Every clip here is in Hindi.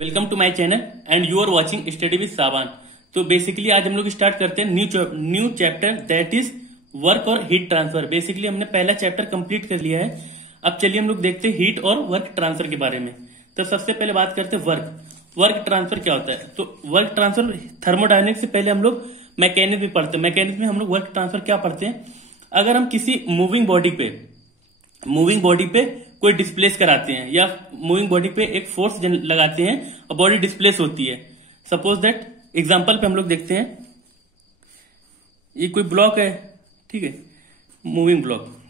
Welcome to my channel and you are watching study with Saban. तो बेसिकली आज हम लोग स्टार्ट करते हैं new chapter that is work और हीट ट्रांसफर। बेसिकली हमने पहला चैप्टर कंप्लीट कर लिया है। अब चलिए हम लोग देखते हैं हीट और वर्क ट्रांसफर के बारे में। तो सबसे पहले बात करते हैं वर्क ट्रांसफर क्या होता है। तो वर्क ट्रांसफर थर्मोडायनेमिक्स से पहले हम लोग मैकेनिक्स में पढ़ते हैं। मैकेनिक्स में हम लोग वर्क ट्रांसफर क्या पढ़ते हैं, अगर हम किसी मूविंग बॉडी पे कोई डिस्प्लेस कराते हैं या मूविंग बॉडी पे एक फोर्स लगाते हैं और बॉडी डिस्प्लेस होती है। सपोज दैट एग्जांपल पे हम लोग देखते हैं, ये कोई ब्लॉक है, ठीक है, मूविंग ब्लॉक,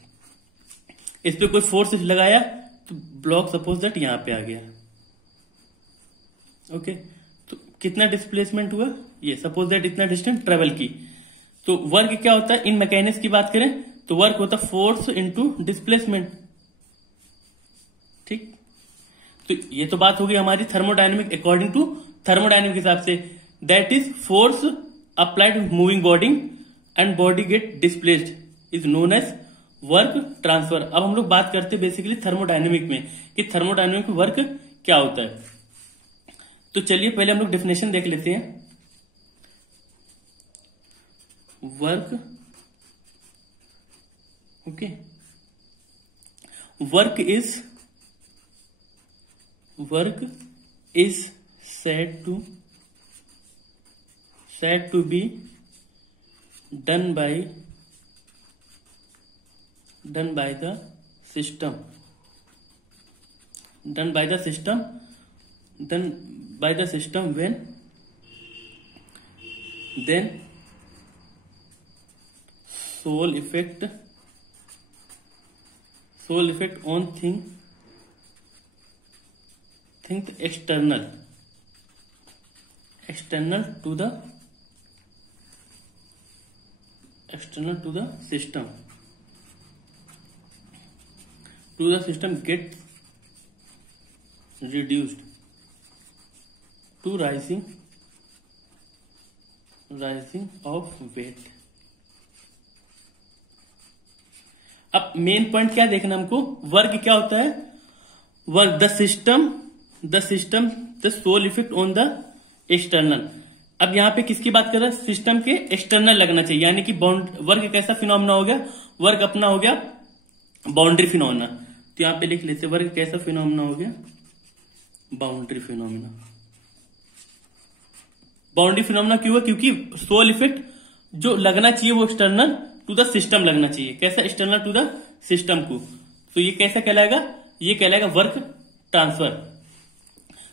इस पे कोई फोर्स लगाया तो ब्लॉक सपोज दैट यहां पे आ गया। ओके, तो कितना डिस्प्लेसमेंट हुआ, ये सपोज दैट इतना डिस्टेंस ट्रेवल की। तो वर्क क्या होता है इन मैकेनिक्स की बात करें तो वर्क होता है फोर्स इनटू डिस्प्लेसमेंट। ठीक, तो ये तो बात होगी हमारी थर्मोडायनेमिक, अकॉर्डिंग टू थर्मोडायनेमिक हिसाब से that is force applied moving body and body get displaced is known as work transfer. अब हम लोग बात करते हैं बेसिकली थर्मोडायनेमिक में कि थर्मोडायनेमिक में वर्क क्या होता है। तो चलिए पहले हम लोग डेफिनेशन देख लेते हैं। Work, okay, work is said to be done by the system when then sole effect on things external to the system gets reduced to rising of weight। अब मेन पॉइंट क्या देखना हमको, वर्क क्या होता है, work the system the sole effect on the external. अब यहां पे किसकी बात कर रहे हैं, सिस्टम के एक्सटर्नल लगना चाहिए, यानी कि वर्क कैसा फिनोमेना हो गया, वर्क अपना हो गया बाउंड्री फिनोमेना। तो यहां पे लिख लेते हैं वर्क कैसा फिनोमेना हो गया, बाउंड्री फिनोमेना। बाउंड्री फिनोमेना क्यों है, क्योंकि सोल इफेक्ट जो लगना चाहिए वो एक्सटर्नल टू द सिस्टम लगना चाहिए। कैसा, एक्सटर्नल टू द सिस्टम को। तो ये कैसा कहलाएगा, ये कहलाएगा वर्क ट्रांसफर।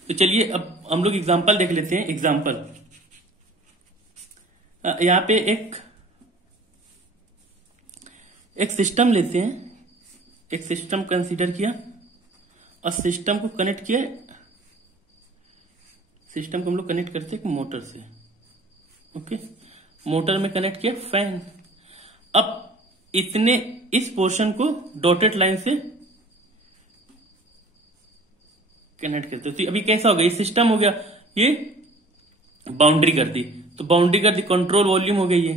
तो चलिए अब हम लोग एग्जांपल देख लेते हैं। एग्जांपल यहां पे एक सिस्टम लेते हैं, एक सिस्टम कंसीडर किया और सिस्टम को कनेक्ट किया, सिस्टम को हम लोग कनेक्ट करते हैं एक मोटर से। ओके, मोटर में कनेक्ट किया फैन। अब इस पोर्शन को डॉटेड लाइन से कनेक्ट करते, तो अभी कैसा हो गया, ये सिस्टम हो गया, ये बाउंड्री कर दी, तो बाउंड्री कर दी, कंट्रोल वॉल्यूम हो गई ये।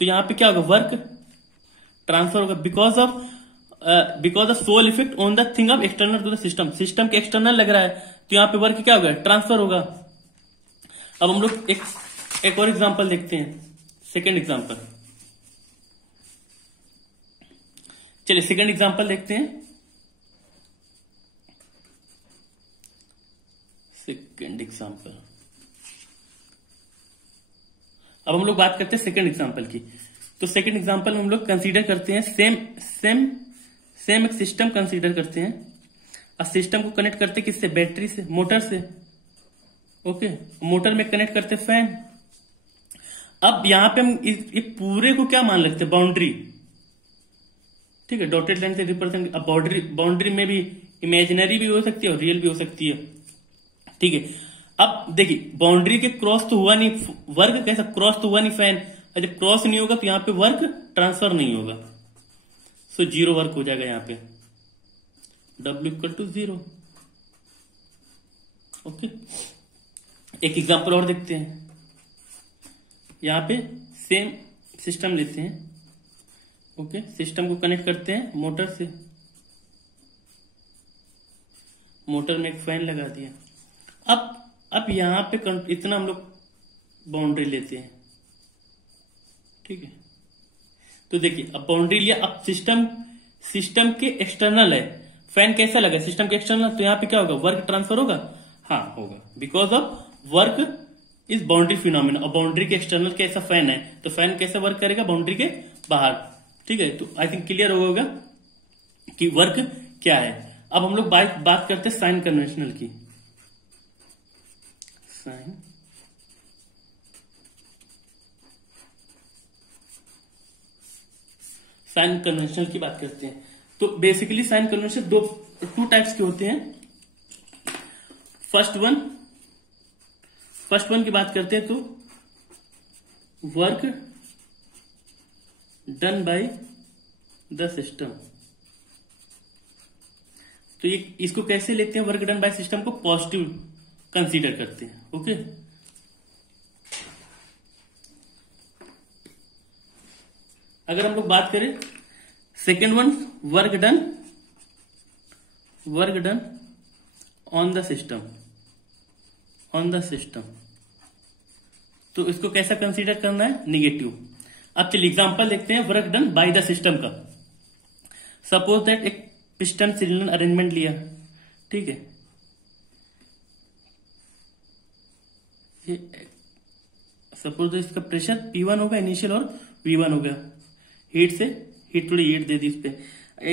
तो यहां पे क्या होगा, वर्क ट्रांसफर होगा because of sole effect on the thing of external to the system. System के एक्सटर्नल लग रहा है तो यहां पे वर्क क्या होगा, ट्रांसफर होगा। अब हम लोग एक और एग्जांपल देखते हैं, सेकेंड एग्जांपल। चलिए सेकेंड एग्जांपल देखते हैं। सेकेंड एग्जांपल, अब हम लोग बात करते हैं सेकेंड एग्जांपल की। तो सेकेंड एग्जांपल में हम लोग कंसीडर करते हैं सेम एक सिस्टम कंसीडर करते हैं और सिस्टम को कनेक्ट करते किससे, बैटरी से, मोटर से। ओके, मोटर में कनेक्ट करते फैन। अब यहां पे हम ये पूरे को क्या मान लेते हैं, बाउंड्री। ठीक है, डॉटेड लाइन से रिप्रेजेंट। अब बाउंड्री में भी इमेजिनरी भी हो सकती है और रियल भी हो सकती है। ठीक है, अब देखिए बाउंड्री के क्रॉस तो हुआ नहीं, वर्क कैसा क्रॉस तो हुआ नहीं फैन, और जब क्रॉस नहीं होगा तो यहां पे वर्क ट्रांसफर नहीं होगा, सो जीरो वर्क हो जाएगा यहाँ पे, W=0। ओके, एक एग्जांपल और देखते हैं। यहां पे सेम सिस्टम लेते हैं, ओके, सिस्टम को कनेक्ट करते हैं मोटर से। मोटर में एक फैन लगा दिया। अब यहां पे इतना हम लोग बाउंड्री लेते हैं, ठीक है। तो देखिए अब बाउंड्री लिया, अब सिस्टम के एक्सटर्नल है, फैन कैसा लगा सिस्टम के एक्सटर्नल, तो यहाँ पे क्या होगा, वर्क ट्रांसफर होगा, हाँ होगा, because of work is boundary phenomena. और बाउंड्री के एक्सटर्नल कैसा फैन है, तो फैन कैसे वर्क करेगा, बाउंड्री के बाहर, ठीक है। तो आई थिंक क्लियर होगा कि वर्क क्या है। अब हम लोग बात करते हैं साइन कन्वेंशनल की। साइन कन्वेंशनल की बात करते हैं। तो basically sign convention two types के होते हैं। फर्स्ट वन की बात करते हैं तो work done by the system. तो ये इसको कैसे लेते हैं, वर्क डन बाय सिस्टम को पॉजिटिव कंसीडर करते हैं, ओके। अगर हम लोग बात करें second one, work done on the system, तो इसको कैसा कंसीडर करना है, निगेटिव। अब चलिए एग्जांपल देखते हैं work done by the system का। सपोज दैट एक पिस्टन सिलेंडर अरेंजमेंट लिया, ठीक है। सपोज इसका प्रेशर P1 होगा इनिशियल और V1 होगा। हीट थोड़ी हीट दे दी, इस पे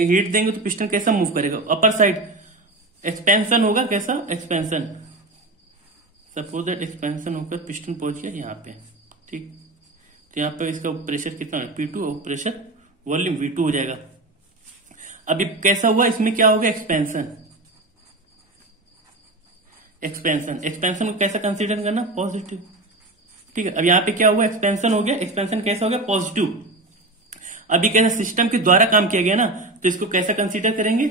हीट देंगे तो पिस्टन कैसा मूव करेगा, अपर साइड एक्सपेंशन होगा, कैसा एक्सपेंशन। सपोज दैट एक्सपेंशन होकर पिस्टन पहुंच गया यहाँ पे, ठीक। तो यहाँ पे इसका प्रेशर कितना है, P2, और प्रेशर वॉल्यूम V2 हो जाएगा। अभी कैसा हुआ, इसमें क्या होगा, एक्सपेंशन को कैसा कंसीडर करना, पॉजिटिव, ठीक है। अब यहाँ पे क्या हुआ, एक्सपेंशन हो गया, एक्सपेंशन कैसा हो गया, पॉजिटिव। अभी कैसा सिस्टम के द्वारा काम किया गया ना, तो इसको कैसा कंसीडर करेंगे,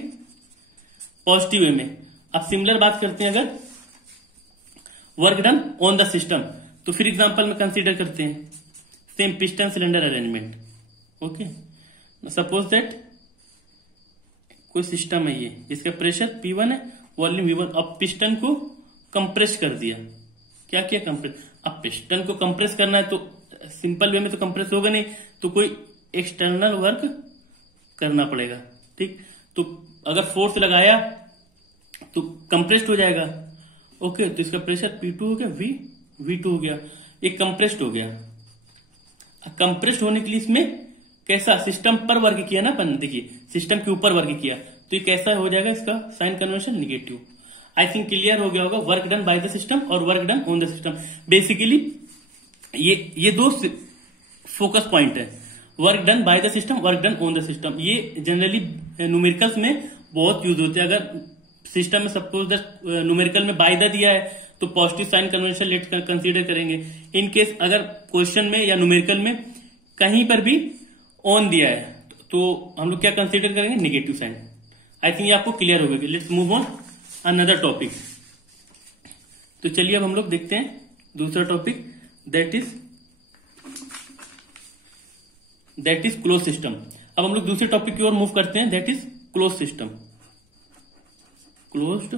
पॉजिटिव वे में। अब सिमिलर बात करते हैं अगर work done on the system, तो फिर एग्जांपल में कंसीडर करते हैं same piston cylinder arrangement, okay. Suppose that कोई सिस्टम है ये, जिसका प्रेशर P1 है, वॉल्यूम V1। अब पिस्टन को कंप्रेस कर दिया, क्या किया, कंप्रेस। अब पिस्टन को कंप्रेस करना है तो सिंपल वे में तो कंप्रेस होगा नहीं, तो कोई एक्सटर्नल वर्क करना पड़ेगा, ठीक। तो अगर फोर्स लगाया तो कंप्रेस्ड हो जाएगा, ओके। तो इसका प्रेशर P2 हो गया, V2 हो गया, ये कंप्रेस्ड हो गया। कंप्रेस्ड होने के लिए इसमें कैसा सिस्टम पर वर्क किया ना अपन, देखिए सिस्टम के ऊपर वर्क किया, तो ये कैसा हो जाएगा, इसका sign convention negative. I think clear हो गया होगा, work done by the system और work done on the system. Basically ये दो फोकस पॉइंट है, work done by the system, work done on the system. ये जनरली न्यूमेरिकल्स में बहुत यूज होते हैं। अगर सिस्टम में सपोज न्यूमेरिकल में बाय द दिया है तो positive sign convention let consider करेंगे। इन केस अगर क्वेश्चन में या न्यूमेरिकल में कहीं पर भी ऑन दिया है तो हम लोग क्या कंसीडर करेंगे, नेगेटिव साइन। आई थिंक ये आपको क्लियर हो गया। Let's move on another topic. तो चलिए अब हम लोग देखते हैं दूसरा topic, that is close system. अब हम लोग दूसरे टॉपिक की ओर मूव करते हैं, that is close system. Closed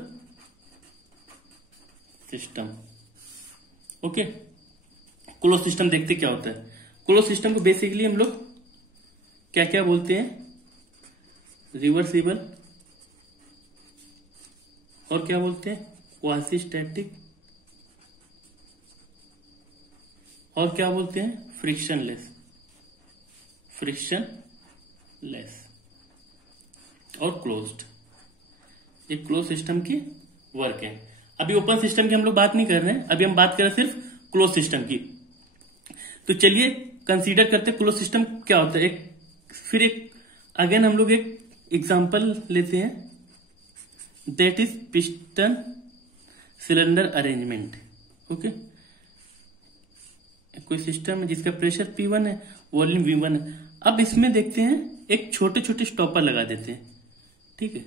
system, okay. Close system देखते क्या होता है। क्लोज सिस्टम को बेसिकली हम लोग क्या क्या बोलते हैं, रिवर्सिबल, और क्या बोलते हैं, क्वासी स्टैटिक, और क्या बोलते हैं, फ्रिक्शनलेस और क्लोज्ड। ये क्लोज सिस्टम की वर्क है। अभी ओपन सिस्टम की हम लोग बात नहीं कर रहे हैं, अभी हम बात कर रहे हैं सिर्फ क्लोज सिस्टम की। तो चलिए कंसीडर करते हैं क्लोज सिस्टम क्या होता है। फिर अगेन हम लोग एक एग्जांपल लेते हैं, that is piston cylinder arrangement, okay. कोई सिस्टम है जिसका प्रेशर P1 है, वॉल्यूम V1 है। अब इसमें देखते हैं एक छोटे छोटे स्टॉपर लगा देते हैं, ठीक है,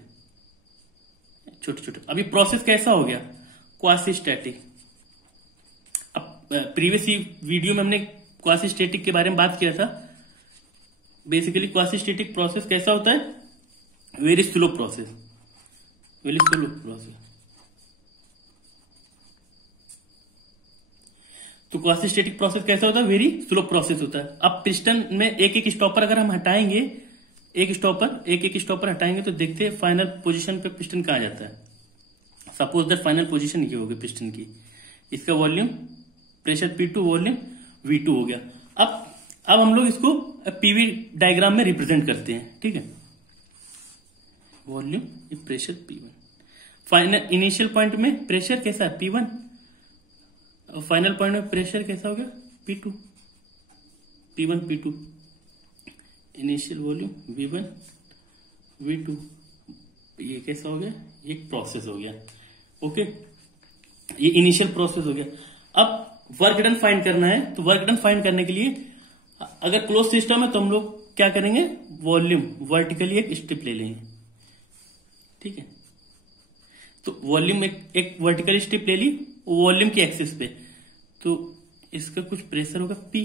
छोटे छोटे। अभी प्रोसेस कैसा हो गया, क्वासी स्टैटिक। अब प्रीवियस वीडियो में हमने क्वासी स्टैटिक के बारे में बात किया था। बेसिकली क्वासी स्टैटिक प्रोसेस कैसा होता है, वेरी स्लो प्रोसेस, तो क्वासी स्टैटिक प्रोसेस कैसा होता है? वेरी स्लो प्रोसेस होता है। अब पिस्टन में एक एक स्टॉपर अगर हम हटाएंगे, एक एक स्टॉपर हटाएंगे तो देखते हैं फाइनल पोजीशन पे पिस्टन कहाँ जाता है। सपोज दैट फाइनल पोजीशन ये होगी पिस्टन की, इसका volume pressure P2, volume V2 हो गया। अब हम लोग इसको पीवी डायग्राम में रिप्रेजेंट करते हैं, ठीक है। Volume pressure P1, final initial point में प्रेशर कैसा है? P1, और फाइनल पॉइंट में प्रेशर कैसा हो गया? P2, P1 P2, initial volume V1 V2, ये कैसा हो गया? ये प्रोसेस हो गया, ओके। ये इनिशियल प्रोसेस हो गया। अब वर्क डन फाइंड करना है, तो वर्क डन फाइंड करने के लिए अगर क्लोज सिस्टम है तो हम लोग क्या करेंगे? वॉल्यूम वर्टिकली एक स्ट्रिप ले लेंगे, ठीक है। तो वॉल्यूम एक वर्टिकल स्ट्रिप ले ली वॉल्यूम की एक्सिस पे, तो इसका कुछ प्रेशर होगा P,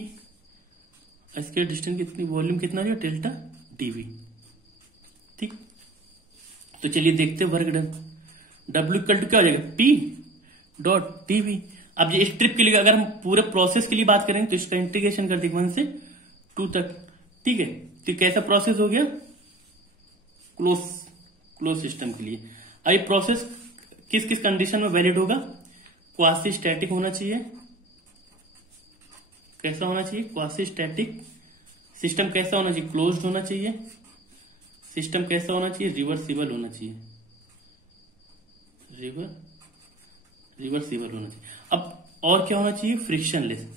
इसके डिस्टेंस कितनी, वॉल्यूम कितना हो गया? डेल्टा dV, ठीक। तो चलिए देखते हैं work done. W equal to क्या हो जाएगा? P dot dV। अब ये स्ट्रिप के लिए अगर हम पूरे प्रोसेस के लिए बात करेंगे तो इसका इंटीग्रेशन कर देंगे 1 से 2 तक, ठीक है। तो कैसा प्रोसेस हो गया? क्लोज सिस्टम के लिए। अब ये प्रोसेस किस किस कंडीशन में वैलिड होगा? क्वासी स्टैटिक होना चाहिए। कैसा होना चाहिए? Quasi static. सिस्टम कैसा होना चाहिए? क्लोज्ड होना चाहिए। सिस्टम कैसा होना चाहिए? रिवर्सिबल होना चाहिए। रिवर्सिबल होना चाहिए। अब और क्या होना चाहिए? फ्रिक्शनलेस।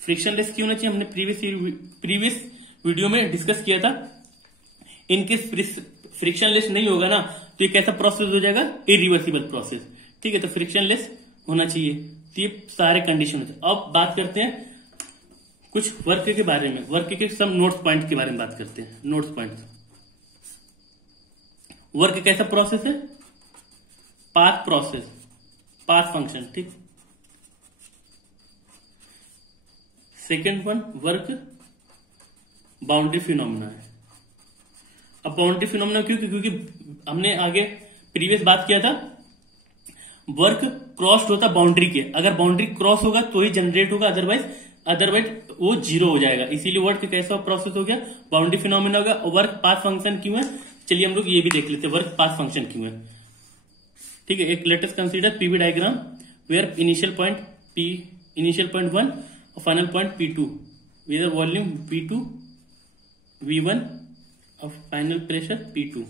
फ्रिक्शनलेस क्यों होना चाहिए? हमने प्रीवियस वीडियो में डिस्कस किया था। इनकेस फ्रिक्शनलेस नहीं होगा ना तो ये कैसा प्रोसेस हो जाएगा? इरिवर्सिबल प्रोसेस, ठीक है। तो फ्रिक्शनलेस होना चाहिए। तो ये सारे कंडीशन होते हैं। अब बात करते हैं कुछ वर्क के बारे में, वर्क के सब नोट्स पॉइंट के बारे में बात करते हैं। नोट्स पॉइंट, वर्क कैसा प्रोसेस है? पाथ प्रोसेस, पाथ फंक्शन, ठीक। Second one work boundary phenomena है। अब बाउंड्री फिनोमिना क्योंकि हमने आगे प्रीवियस बात किया था, वर्क क्रॉस्ड होता बाउंड्री के, अगर बाउंड्री क्रॉस होगा तो ही जनरेट होगा, अदरवाइज वो जीरो हो जाएगा। इसीलिए वर्क कैसा प्रोसेस हो गया? बाउंड्री फिनोमिना हो गया। वर्क पाथ फंक्शन क्यों है? चलिए हम लोग ये भी देख लेते हैं वर्क पाथ फंक्शन क्यों है, ठीक है। एक latest consider PV diagram where initial point 1 और final point P2 with volume P2 V1 और फाइनल प्रेशर P2।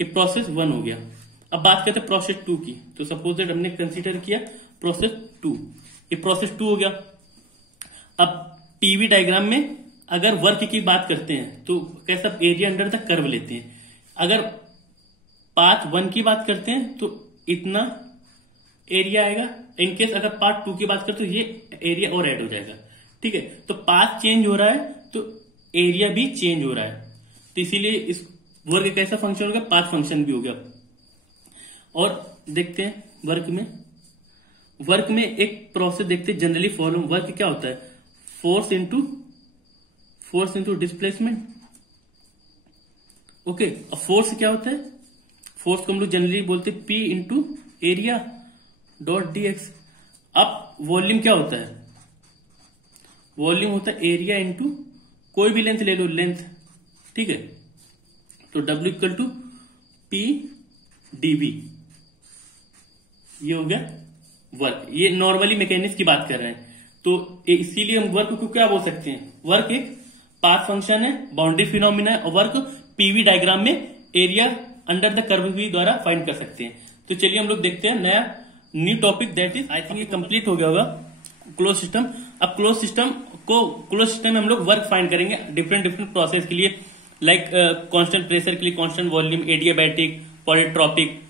ये प्रोसेस 1 हो गया। अब बात करते हैं प्रोसेस 2 की। तो सपोज दैट हमने कंसीडर किया प्रोसेस 2, ये प्रोसेस 2 हो गया। अब पीवी डायग्राम में अगर वर्क की बात करते हैं तो कैसा एरिया अंडर द कर्व लेते हैं। अगर पार्ट 1 की बात करते हैं तो इतना एरिया आएगा। इनकेस अगर पार्ट 2 की बात करते तो ये एरिया और ऐड हो जाएगा, ठीक है। तो पाथ चेंज हो रहा है तो एरिया भी चेंज हो रहा है, तो इसीलिए इस वर्क कैसा फंक्शन हो गया? पाथ फंक्शन भी हो गया। और देखते हैं वर्क में एक प्रोसेस देखते हैं जनरली फॉलो। वर्क क्या होता है? Force into displacement, okay. और फोर्स क्या होता है? फोर्स को हम लोग जनरली बोलते हैं P into area dot dx। अब वॉल्यूम क्या होता है? वॉल्यूम होता है एरिया इंटू कोई भी लेंथ ले लो, लेंथ, ठीक है। तो W equal to P dV, ये हो गया वर्क। ये नॉर्मली मैकेनिक्स की बात कर रहे हैं, तो इसीलिए हम वर्क को क्या बोल सकते हैं? वर्क एक पाथ फंक्शन है, बाउंड्री फिनोमिना है, और वर्क पीवी डायग्राम में एरिया अंडर द कर्व भी द्वारा फाइंड कर सकते हैं। तो चलिए हम लोग देखते हैं नया new topic, that is I think ये कंप्लीट हो गया होगा, क्लोज सिस्टम। अब क्लोज सिस्टम में हम लोग वर्क फाइंड करेंगे डिफरेंट प्रोसेस के लिए, लाइक कांस्टेंट प्रेशर के लिए कांस्टेंट वॉल्यूम, एडियाबैटिक, पॉलीट्रॉपिक,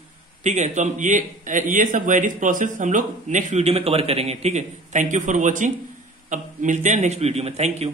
ठीक है। तो हम ये सब वेरियस प्रोसेस हम लोग नेक्स्ट वीडियो में कवर करेंगे, ठीक है। Thank you for watching. अब मिलते हैं नेक्स्ट वीडियो में। Thank you.